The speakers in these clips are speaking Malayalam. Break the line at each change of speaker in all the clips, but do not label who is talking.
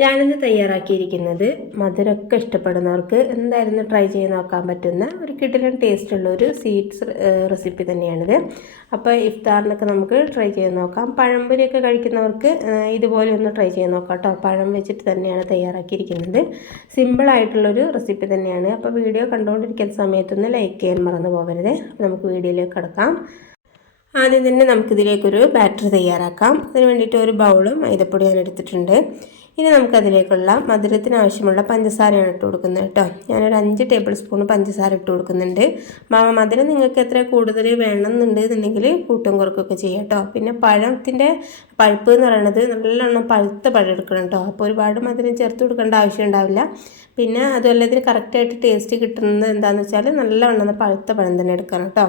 ഞാനിന്ന് തയ്യാറാക്കിയിരിക്കുന്നത് മധുരമൊക്കെ ഇഷ്ടപ്പെടുന്നവർക്ക് എന്തായിരുന്നു ട്രൈ ചെയ്ത് നോക്കാൻ പറ്റുന്ന ഒരു കിടിലൻ ടേസ്റ്റുള്ള ഒരു സ്വീറ്റ്സ് റെസിപ്പി തന്നെയാണിത്. അപ്പോൾ ഇഫ്താറിനൊക്കെ നമുക്ക് ട്രൈ ചെയ്ത് നോക്കാം. പഴംപൊരിയൊക്കെ കഴിക്കുന്നവർക്ക് ഇതുപോലെ ഒന്ന് ട്രൈ ചെയ്ത് നോക്കാം കേട്ടോ പഴം വെച്ചിട്ട് തന്നെയാണ് തയ്യാറാക്കിയിരിക്കുന്നത്. സിമ്പിളായിട്ടുള്ളൊരു റെസിപ്പി തന്നെയാണ്. അപ്പോൾ വീഡിയോ കണ്ടുകൊണ്ടിരിക്കുന്ന സമയത്തൊന്ന് ലൈക്ക് ചെയ്യാൻ മറന്നു പോകരുത് നമുക്ക് വീഡിയോയിലേക്ക് കിടക്കാം. ആദ്യം തന്നെ നമുക്കിതിലേക്കൊരു ബാറ്റർ തയ്യാറാക്കാം. അതിന് വേണ്ടിയിട്ട് ഒരു ബൗളും മൈദപ്പൊടി ഞാൻ എടുത്തിട്ടുണ്ട്. ഇനി നമുക്കതിലേക്കുള്ള മധുരത്തിന് ആവശ്യമുള്ള പഞ്ചസാരയാണ് ഇട്ട് കൊടുക്കുന്നത് കേട്ടോ. ഞാനൊരു അഞ്ച് ടേബിൾ സ്പൂൺ പഞ്ചസാര ഇട്ട് കൊടുക്കുന്നുണ്ട്. മധുരം നിങ്ങൾക്ക് എത്ര കൂടുതൽ വേണമെന്നുണ്ട് എന്നുണ്ടെങ്കിൽ കൂട്ടും കുറക്കൊക്കെ ചെയ്യാം കേട്ടോ. പിന്നെ പഴത്തിന്റെ പഴുപ്പ് എന്ന് പറയുന്നത് നല്ലോണം പഴുത്ത പഴം എടുക്കണം കേട്ടോ. അപ്പോൾ ഒരുപാട് മധുരം ചേർത്ത് കൊടുക്കേണ്ട ആവശ്യം ഉണ്ടാവില്ല. പിന്നെ അതുപോലെ ഇതിന് കറക്റ്റായിട്ട് ടേസ്റ്റ് കിട്ടുന്നത് എന്താണെന്ന് വെച്ചാൽ നല്ലവണ്ണം പഴുത്ത പഴം തന്നെ എടുക്കണം കേട്ടോ.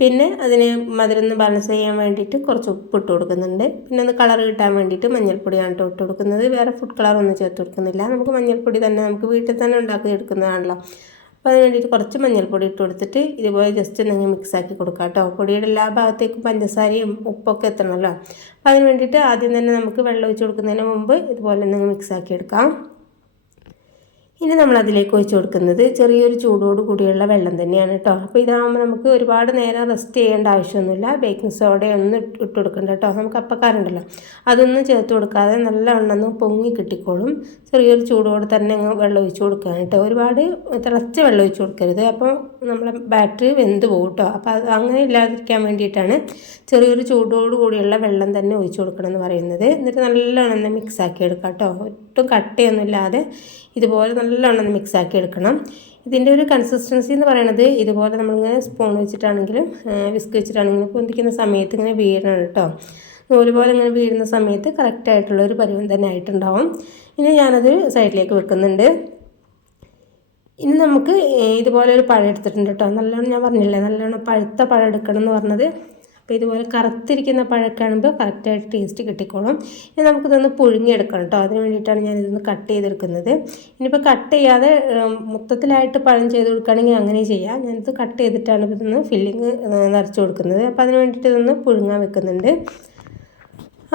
പിന്നെ അതിന് മധുരം ബാലൻസ് ചെയ്യാൻ വേണ്ടിയിട്ട് കുറച്ച് ഉപ്പ് ഇട്ട് കൊടുക്കുന്നുണ്ട്. പിന്നെ ഒന്ന് കളർ കിട്ടാൻ വേണ്ടിയിട്ട് മഞ്ഞൾപ്പൊടിയാണ് കേട്ടോ ഇട്ട് കൊടുക്കുന്നത്. വേറെ ഫുഡ് കളർ ഒന്നും ചേർത്ത് കൊടുക്കുന്നില്ല. നമുക്ക് മഞ്ഞൾപ്പൊടി തന്നെ നമുക്ക് വീട്ടിൽ തന്നെ ഉണ്ടാക്കി എടുക്കുന്നതാണല്ലോ. അപ്പോൾ അതിന് വേണ്ടിയിട്ട് കുറച്ച് മഞ്ഞൾപ്പൊടി ഇട്ട് കൊടുത്തിട്ട് ഇതുപോലെ ജസ്റ്റ് ഒന്ന് മിക്സ് ആക്കി കൊടുക്കാം കേട്ടോ. പൊടിയുടെ എല്ലാ ഭാഗത്തേക്കും പഞ്ചസാരയും ഉപ്പൊക്കെ എത്തണമല്ലോ. അപ്പോൾ അതിന് വേണ്ടിയിട്ട് ആദ്യം തന്നെ നമുക്ക് വെള്ളം ഒഴിച്ച് കൊടുക്കുന്നതിന് മുമ്പ് ഇതുപോലെ ഒന്ന് മിക്സ് ആക്കി എടുക്കാം. ഇനി നമ്മൾ അതിലേക്ക് ഒഴിച്ചു കൊടുക്കുന്നത് ചെറിയൊരു ചൂടോട് കൂടിയുള്ള വെള്ളം തന്നെയാണ് കേട്ടോ അപ്പോൾ ഇതാകുമ്പോൾ നമുക്ക് ഒരുപാട് നേരം റെസ്റ്റ് ചെയ്യേണ്ട ആവശ്യമൊന്നുമില്ല. ബേക്കിംഗ് സോഡയൊന്നും ഇട്ട് ഇട്ട് കൊടുക്കണ്ട കേട്ടോ നമുക്ക് അപ്പക്കാരുണ്ടല്ലോ. അതൊന്നും ചേർത്ത് കൊടുക്കാതെ നല്ലവണ്ണം ഒന്ന് പൊങ്ങി കിട്ടിക്കോളും. ചെറിയൊരു ചൂടോട് തന്നെ അങ്ങ് വെള്ളം ഒഴിച്ചു കൊടുക്കുക കേട്ടോ ഒരുപാട് തിളച്ച വെള്ളം ഒഴിച്ചു കൊടുക്കരുത്. അപ്പോൾ നമ്മളെ ബാറ്ററി വെന്ത് പോകും കേട്ടോ അപ്പോൾ അത് അങ്ങനെ ഇല്ലാതിരിക്കാൻ വേണ്ടിയിട്ടാണ് ചെറിയൊരു ചൂടോട് കൂടിയുള്ള വെള്ളം തന്നെ ഒഴിച്ചു കൊടുക്കണം എന്ന് പറയുന്നത്. എന്നിട്ട് നല്ലവണ്ണം മിക്സ് ആക്കി എടുക്കാം കേട്ടോ ഒട്ടും കട്ടയൊന്നും ഇല്ലാതെ ഇതുപോലെ നല്ലവണ്ണം മിക്സാക്കി എടുക്കണം. ഇതിന്റെ ഒരു കൺസിസ്റ്റൻസി എന്ന് പറയുന്നത് ഇതുപോലെ നമ്മളിങ്ങനെ സ്പൂൺ വെച്ചിട്ടാണെങ്കിലും വിസ്ക് വെച്ചിട്ടാണെങ്കിലും പൊന്തിക്കുന്ന സമയത്ത് ഇങ്ങനെ വീഴണം കേട്ടോ നൂൽ പോലെ ഇങ്ങനെ വീഴുന്ന സമയത്ത് കറക്റ്റായിട്ടുള്ള ഒരു പരുവം തന്നെ ആയിട്ടുണ്ടാവും. ഇനി ഞാനത് സൈഡിലേക്ക് വെക്കുന്നുണ്ട്. ഇനി നമുക്ക് ഇതുപോലെ ഒരു പഴം എടുത്തിട്ടുണ്ട് കേട്ടോ നല്ലോണം ഞാൻ പറഞ്ഞില്ലേ നല്ലോണം പഴുത്ത പഴം എടുക്കണം എന്ന് പറഞ്ഞത് അപ്പോൾ ഇതുപോലെ കറുത്തിരിക്കുന്ന പഴക്കാണുമ്പോൾ കറക്റ്റായിട്ട് ടേസ്റ്റ് കിട്ടിക്കോളും. ഇനി നമുക്കിതൊന്ന് പുഴുങ്ങിയെടുക്കണം കേട്ടോ. അതിന് വേണ്ടിയിട്ടാണ് ഞാൻ ഇതൊന്ന് കട്ട് ചെയ്തെടുക്കുന്നത്. ഇനിയിപ്പോൾ കട്ട് ചെയ്യാതെ മൊത്തത്തിലായിട്ട് പഴം ചെയ്ത് കൊടുക്കുകയാണെങ്കിൽ അങ്ങനെ ചെയ്യാം. ഞാനിത് കട്ട് ചെയ്തിട്ടാണ് ഇതൊന്ന് ഫില്ലിങ് നിറച്ച് കൊടുക്കുന്നത്. അപ്പോൾ അതിന് വേണ്ടിയിട്ട് ഇതൊന്ന് പുഴുങ്ങാൻ വെക്കുന്നുണ്ട്.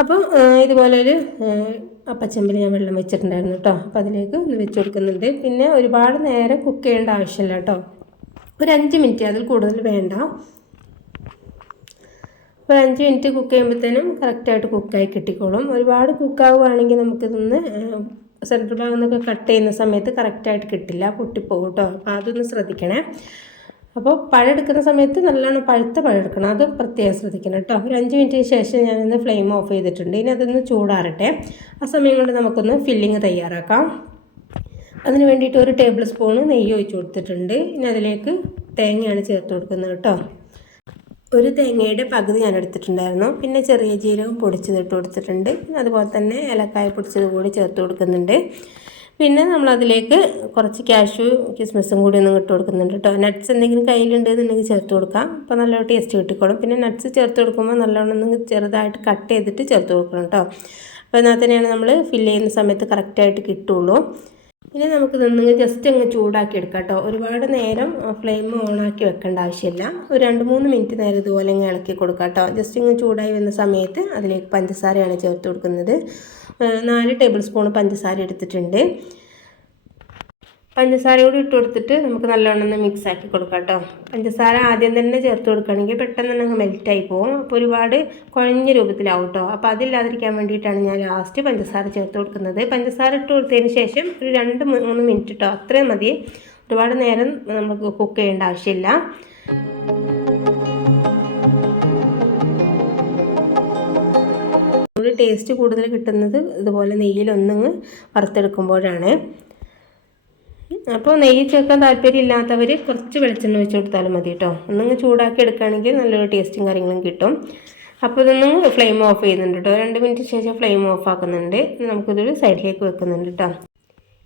അപ്പം ഇതുപോലെ ഒരു അപ്പച്ചമ്പിൽ ഞാൻ വെള്ളം വെച്ചിട്ടുണ്ടായിരുന്നു കേട്ടോ. അപ്പോൾ അതിലേക്ക് ഒന്ന് വെച്ച് കൊടുക്കുന്നുണ്ട്. പിന്നെ ഒരുപാട് നേരം കുക്ക് ചെയ്യേണ്ട ആവശ്യമില്ല കേട്ടോ. ഒരു അഞ്ച് മിനിറ്റ് അതിൽ കൂടുതൽ വേണ്ട. ഒരു അഞ്ച് മിനിറ്റ് കുക്ക് ചെയ്യുമ്പോഴത്തേനും കറക്റ്റായിട്ട് കുക്കായി കിട്ടിക്കോളും. ഒരുപാട് കുക്കാവുകയാണെങ്കിൽ നമുക്കിതൊന്ന് സെൻട്രൽ ഭാഗം നിന്നൊക്കെ കട്ട് ചെയ്യുന്ന സമയത്ത് കറക്റ്റായിട്ട് കിട്ടില്ല. പൊട്ടിപ്പോകും കേട്ടോ അപ്പോൾ അതൊന്ന് ശ്രദ്ധിക്കണേ. അപ്പോൾ പഴം എടുക്കുന്ന സമയത്ത് നല്ലോണം പഴുത്ത പഴം എടുക്കണം. അത് പ്രത്യേകം ശ്രദ്ധിക്കണം കേട്ടോ ഒരു അഞ്ച് മിനിറ്റിന് ശേഷം ഞാനൊന്ന് ഫ്ലെയിം ഓഫ് ചെയ്തിട്ടുണ്ട്. ഇനി അതൊന്ന് ചൂടാറട്ടെ. ആ സമയം കൊണ്ട് നമുക്കൊന്ന് ഫില്ലിങ് തയ്യാറാക്കാം. അതിന് വേണ്ടിയിട്ട് ഒരു ടേബിൾ സ്പൂണ് നെയ്യ് ഒഴിച്ച് കൊടുത്തിട്ടുണ്ട്. ഇനി അതിലേക്ക് തേങ്ങയാണ് ചേർത്ത് കൊടുക്കുന്നത് കേട്ടോ ഒരു തേങ്ങയുടെ പകുതി ഞാൻ എടുത്തിട്ടുണ്ടായിരുന്നു. പിന്നെ ചെറിയ ജീരകം പൊടിച്ചത് ഇട്ട് കൊടുത്തിട്ടുണ്ട്. പിന്നെ അതുപോലെ തന്നെ ഏലക്കായ പൊടിച്ചത് കൂടി ചേർത്ത് കൊടുക്കുന്നുണ്ട്. പിന്നെ നമ്മളതിലേക്ക് കുറച്ച് കാഷ്യൂ കിസ്മിസും കൂടി ഒന്നും ഇട്ട് കൊടുക്കുന്നുണ്ട് കേട്ടോ നട്ട്സ് എന്തെങ്കിലും കയ്യിലുണ്ടെന്നുണ്ടെങ്കിൽ ചേർത്ത് കൊടുക്കാം. അപ്പോൾ നല്ല ടേസ്റ്റ് കിട്ടിക്കോളും. പിന്നെ നട്ട്സ് ചേർത്ത് കൊടുക്കുമ്പോൾ നല്ലോണം ഒന്ന് ചെറുതായിട്ട് കട്ട് ചെയ്തിട്ട് ചേർത്ത് കൊടുക്കണം കേട്ടോ അപ്പോൾ എന്നാൽ തന്നെയാണ് നമ്മൾ ഫില്ല് ചെയ്യുന്ന സമയത്ത് കറക്റ്റായിട്ട് കിട്ടുള്ളൂ. ഇനി നമുക്ക് നിന്ന് ജസ്റ്റ് അങ്ങ് ചൂടാക്കി എടുക്കാം കേട്ടോ ഒരുപാട് നേരം ഫ്ലെയിം ഓണാക്കി വെക്കേണ്ട ആവശ്യമില്ല. ഒരു രണ്ട് മൂന്ന് മിനിറ്റ് നേരം ഇതുപോലെ അങ്ങ് ഇളക്കി കൊടുക്കാം കേട്ടോ ജസ്റ്റ് ഇങ്ങ് ചൂടായി വരുന്ന സമയത്ത് അതിലേക്ക് പഞ്ചസാരയാണ് ചേർത്ത് കൊടുക്കുന്നത്. നാല് ടേബിൾ സ്പൂൺ പഞ്ചസാര എടുത്തിട്ടുണ്ട്. പഞ്ചസാര കൂടി ഇട്ട് കൊടുത്തിട്ട് നമുക്ക് നല്ലോണം ഒന്ന് മിക്സ് ആക്കി കൊടുക്കാം കേട്ടോ പഞ്ചസാര ആദ്യം തന്നെ ചേർത്ത് കൊടുക്കുകയാണെങ്കിൽ പെട്ടെന്ന് തന്നെ അങ്ങ് മെൽറ്റായി പോകും അപ്പോൾ ഒരുപാട് കുഴഞ്ഞ രൂപത്തിലാവും കേട്ടോ അപ്പോൾ അതില്ലാതിരിക്കാൻ വേണ്ടിയിട്ടാണ് ഞാൻ ലാസ്റ്റ് പഞ്ചസാര ചേർത്ത് കൊടുക്കുന്നത്. പഞ്ചസാര ഇട്ട് കൊടുത്തതിന് ശേഷം ഒരു രണ്ട് മൂന്ന് മിനിറ്റ് കേട്ടോ അത്രയും മതി. ഒരുപാട് നേരം നമുക്ക് കുക്ക് ചെയ്യേണ്ട ആവശ്യമില്ല. ടേസ്റ്റ് കൂടുതൽ കിട്ടുന്നത് ഇതുപോലെ നെയ്യിലൊന്നങ്ങ് വറുത്തെടുക്കുമ്പോഴാണ്. അപ്പോൾ നെയ്യ് ചേർക്കാൻ താല്പര്യം ഇല്ലാത്തവർ കുറച്ച് വെളിച്ചെണ്ണ ഒഴിച്ച് കൊടുത്താലും മതി കേട്ടോ ഒന്നിങ്ങ് ചൂടാക്കി എടുക്കുകയാണെങ്കിൽ നല്ലൊരു ടേസ്റ്റും കാര്യങ്ങളും കിട്ടും. അപ്പോൾ ഇതൊന്ന് ഫ്ലെയിം ഓഫ് ചെയ്യുന്നുണ്ട് കേട്ടോ രണ്ട് മിനിറ്റ് ശേഷം ഫ്ലെയിം ഓഫ് ആക്കുന്നുണ്ട്. നമുക്കിതൊരു സൈഡിലേക്ക് വെക്കുന്നുണ്ട് കേട്ടോ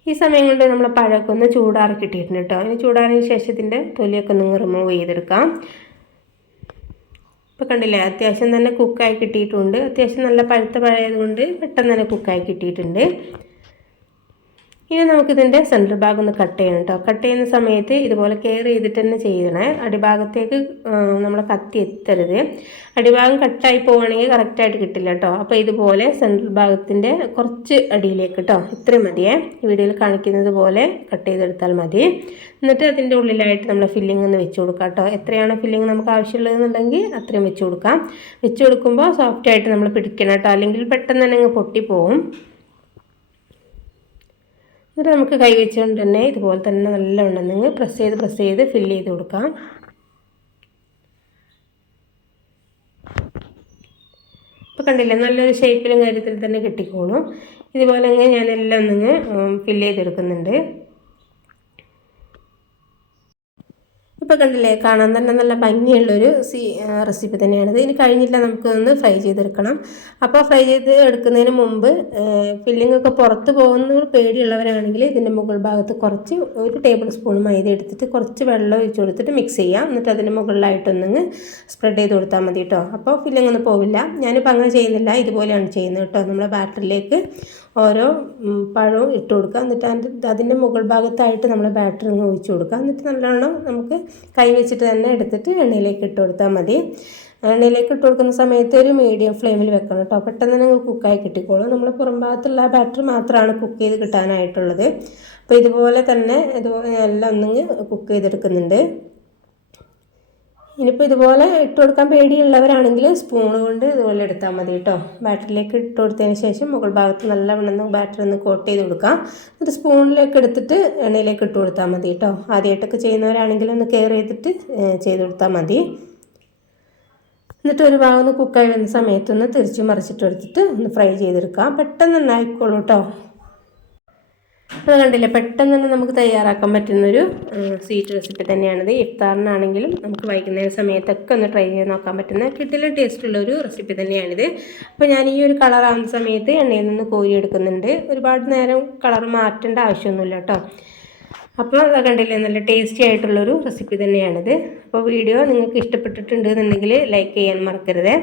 ഈ സമയം കൊണ്ട് നമ്മൾ പഴമൊക്കെ ഒന്ന് ചൂടാറി കിട്ടിയിട്ടുണ്ട് കേട്ടോ ഇനി ചൂടാറിന് ശേഷം ഇതിന്റെ തൊലിയൊക്കെ ഒന്ന് റിമൂവ് ചെയ്തെടുക്കാം. ഇപ്പോൾ കണ്ടില്ലേ അത്യാവശ്യം തന്നെ കുക്കായി കിട്ടിയിട്ടുണ്ട്. അത്യാവശ്യം നല്ല പഴുത്ത പഴയതുകൊണ്ട് പെട്ടെന്ന് തന്നെ കുക്കായി കിട്ടിയിട്ടുണ്ട്. ഇനി നമുക്കിതിന്റെ സെന്റർ ഭാഗം ഒന്ന് കട്ട് ചെയ്യണം കേട്ടോ കട്ട് ചെയ്യുന്ന സമയത്ത് ഇതുപോലെ കെയർ ചെയ്തിട്ട് തന്നെ ചെയ്യണേ. അടിഭാഗത്തേക്ക് നമ്മൾ കത്തി എത്തരുത്. അടിഭാഗം കട്ടായി പോവുകയാണെങ്കിൽ കറക്റ്റായിട്ട് കിട്ടില്ല കേട്ടോ അപ്പോൾ ഇതുപോലെ സെൻട്രൽ ഭാഗത്തിന്റെ കുറച്ച് അടിയിലേക്ക് കേട്ടോ ഇത്രയും മതിയേ. വീഡിയോയിൽ കാണിക്കുന്നത് പോലെ കട്ട് ചെയ്തെടുത്താൽ മതി. എന്നിട്ട് അതിന്റെ ഉള്ളിലായിട്ട് നമ്മൾ ഫില്ലിംഗ് ഒന്ന് വെച്ച് കൊടുക്കാം കേട്ടോ എത്രയാണ് ഫില്ലിംഗ് നമുക്ക് ആവശ്യമുള്ളതെന്നുണ്ടെങ്കിൽ അത്രയും വെച്ച് കൊടുക്കാം. വെച്ച് കൊടുക്കുമ്പോൾ സോഫ്റ്റായിട്ട് നമ്മൾ പിടിക്കണം കേട്ടോ അല്ലെങ്കിൽ പെട്ടെന്ന് തന്നെ അങ്ങ് പൊട്ടിപ്പോവും. എന്നിട്ട് നമുക്ക് കൈ വെച്ചുകൊണ്ട് തന്നെ ഇതുപോലെ തന്നെ നല്ലവണ്ണം നിങ്ങൾ പ്രസ് ചെയ്ത് പ്രസ് ചെയ്ത് ഫില്ല് ചെയ്ത് കൊടുക്കാം. ഇപ്പോൾ കണ്ടില്ലേ നല്ലൊരു ഷേപ്പിലും കാര്യത്തിൽ തന്നെ കിട്ടിക്കോളും. ഇതുപോലെ ഞാൻ എല്ലാം ഒന്നിങ്ങ് ഫില്ല് ചെയ്തെടുക്കുന്നുണ്ട്. ഇപ്പോൾ കണ്ടില്ലേ കാണാൻ തന്നെ നല്ല ഭംഗിയുള്ളൊരു സി റെസിപ്പി തന്നെയാണിത് ഇനി കഴിഞ്ഞില്ല നമുക്കൊന്ന് ഫ്രൈ ചെയ്തെടുക്കണം. അപ്പോൾ ഫ്രൈ ചെയ്ത് എടുക്കുന്നതിന് മുമ്പ് ഫില്ലിംഗ് ഒക്കെ പുറത്ത് പോകുന്ന പേടിയുള്ളവരാണെങ്കിൽ ഇതിന്റെ മുകൾ ഭാഗത്ത് കുറച്ച് ഒരു ടേബിൾ സ്പൂൺ മൈദ എടുത്തിട്ട് കുറച്ച് വെള്ളം ഒഴിച്ച് കൊടുത്തിട്ട് മിക്സ് ചെയ്യാം. എന്നിട്ട് അതിന് മുകളിലായിട്ടൊന്ന് സ്പ്രെഡ് ചെയ്ത് കൊടുത്താൽ മതി കേട്ടോ അപ്പോൾ ഫില്ലിംഗ് ഒന്നും പോവില്ല. ഞാനിപ്പോൾ അങ്ങനെ ചെയ്യുന്നില്ല. ഇതുപോലെയാണ് ചെയ്യുന്നത് കേട്ടോ നമ്മൾ ബാറ്ററിലേക്ക് ഓരോ പഴവും ഇട്ട് കൊടുക്കുക. എന്നിട്ട് അതിന്റെ അതിന്റെ മുകൾ ഭാഗത്തായിട്ട് നമ്മൾ ബാറ്ററി ഒഴിച്ച് കൊടുക്കുക. എന്നിട്ട് നല്ലോണം നമുക്ക് കൈ വെച്ചിട്ട് തന്നെ എടുത്തിട്ട് എണ്ണയിലേക്ക് ഇട്ട് കൊടുത്താൽ മതി. എണ്ണയിലേക്ക് ഇട്ട് കൊടുക്കുന്ന സമയത്ത് ഒരു മീഡിയം ഫ്ലെയിമിൽ വെക്കണം കേട്ടോ പെട്ടെന്ന് തന്നെ കുക്കായി കിട്ടിക്കോളും. നമ്മൾ പുറം ഭാഗത്തുള്ള ബാറ്ററി മാത്രമാണ് കുക്ക് ചെയ്ത് കിട്ടാനായിട്ടുള്ളത്. അപ്പോൾ ഇതുപോലെ തന്നെ ഇതുപോലെ എല്ലാം ഒന്നിങ്ങ് കുക്ക് ചെയ്തെടുക്കുന്നുണ്ട്. ഇനിയിപ്പോൾ ഇതുപോലെ ഇട്ട് കൊടുക്കാൻ പേടിയുള്ളവരാണെങ്കിൽ സ്പൂൺ കൊണ്ട് ഇതുപോലെ എടുത്താൽ മതി കേട്ടോ. ബാറ്ററിലേക്ക് ഇട്ട് കൊടുത്തതിന് ശേഷം മുകൾ ഭാഗത്ത് നല്ല വണ്ണം ബാറ്ററി ഒന്ന് കോട്ട് ചെയ്ത് കൊടുക്കാം. എന്നിട്ട് സ്പൂണിലേക്ക് എടുത്തിട്ട് എണ്ണയിലേക്ക് ഇട്ട് കൊടുത്താൽ മതി കേട്ടോ. ആദ്യമായിട്ടൊക്കെ ചെയ്യുന്നവരാണെങ്കിൽ ഒന്ന് കെയർ ചെയ്തിട്ട് ചെയ്ത് കൊടുത്താൽ മതി. എന്നിട്ട് ഒരു ഭാഗം ഒന്ന് കുക്കായി വരുന്ന സമയത്തൊന്ന് തിരിച്ച് മറിച്ചിട്ട് എടുത്തിട്ട് ഒന്ന് ഫ്രൈ ചെയ്തെടുക്കാം. പെട്ടെന്ന് നന്നായിക്കോളൂ കേട്ടോ. അത് കണ്ടില്ലേ? പെട്ടെന്ന് തന്നെ നമുക്ക് തയ്യാറാക്കാൻ പറ്റുന്നൊരു സ്വീറ്റ് റെസിപ്പി തന്നെയാണിത്. ഇഫ്താറിനാണെങ്കിലും നമുക്ക് വൈകുന്നേര സമയത്തൊക്കെ ഒന്ന് ട്രൈ ചെയ്ത് നോക്കാൻ പറ്റുന്ന കിട്ടില്ല ടേസ്റ്റുള്ള ഒരു റെസിപ്പി തന്നെയാണിത്. അപ്പോൾ ഞാൻ ഈ ഒരു കളർ ആവുന്ന സമയത്ത് എണ്ണയിൽ നിന്ന് കോരി എടുക്കുന്നുണ്ട്. ഒരുപാട് നേരം കളർ മാറ്റേണ്ട ആവശ്യമൊന്നുമില്ല കേട്ടോ. അപ്പോൾ അത് കണ്ടില്ലേ? നല്ല ടേസ്റ്റി ആയിട്ടുള്ളൊരു റെസിപ്പി തന്നെയാണിത്. അപ്പോൾ വീഡിയോ നിങ്ങൾക്ക് ഇഷ്ടപ്പെട്ടിട്ടുണ്ട് എന്നുണ്ടെങ്കിൽ ലൈക്ക് ചെയ്യാൻ മറക്കരുത്.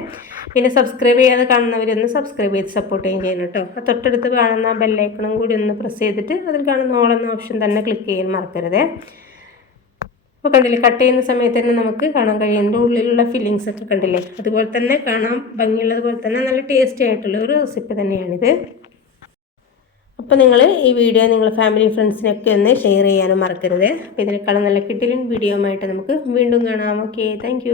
പിന്നെ സബ്സ്ക്രൈബ് ചെയ്യാതെ കാണുന്നവരൊന്ന് സബ്സ്ക്രൈബ് ചെയ്ത് സപ്പോർട്ട് ചെയ്യുകയും ചെയ്യണം കേട്ടോ. അപ്പോൾ തൊട്ടടുത്ത് കാണുന്ന ബെല്ലൈക്കണും കൂടി ഒന്ന് പ്രസ് ചെയ്തിട്ട് അതിൽ കാണുന്ന ഓളെന്ന ഓപ്ഷൻ തന്നെ ക്ലിക്ക് ചെയ്യാൻ മറക്കരുത്. അപ്പോൾ കണ്ടില്ലേ? കട്ട് ചെയ്യുന്ന സമയത്ത് തന്നെ നമുക്ക് കാണാൻ കഴിയുന്നുണ്ട് ഉള്ളിലുള്ള ഫില്ലിങ്സ് ഒക്കെ കണ്ടില്ലേ? അതുപോലെ തന്നെ കാണാൻ ഭംഗിയുള്ളതുപോലെ തന്നെ നല്ല ടേസ്റ്റി ആയിട്ടുള്ള ഒരു റെസിപ്പി തന്നെയാണിത്. അപ്പോൾ നിങ്ങൾ ഈ വീഡിയോ നിങ്ങൾ ഫാമിലി ഫ്രണ്ട്സിനൊക്കെ ഒന്ന് ഷെയർ ചെയ്യാനും മറക്കരുത്. അപ്പോൾ ഇതിനേക്കാളും നല്ല കിട്ടിലും വീഡിയോ ആയിട്ട് നമുക്ക് വീണ്ടും കാണാം. Okay thank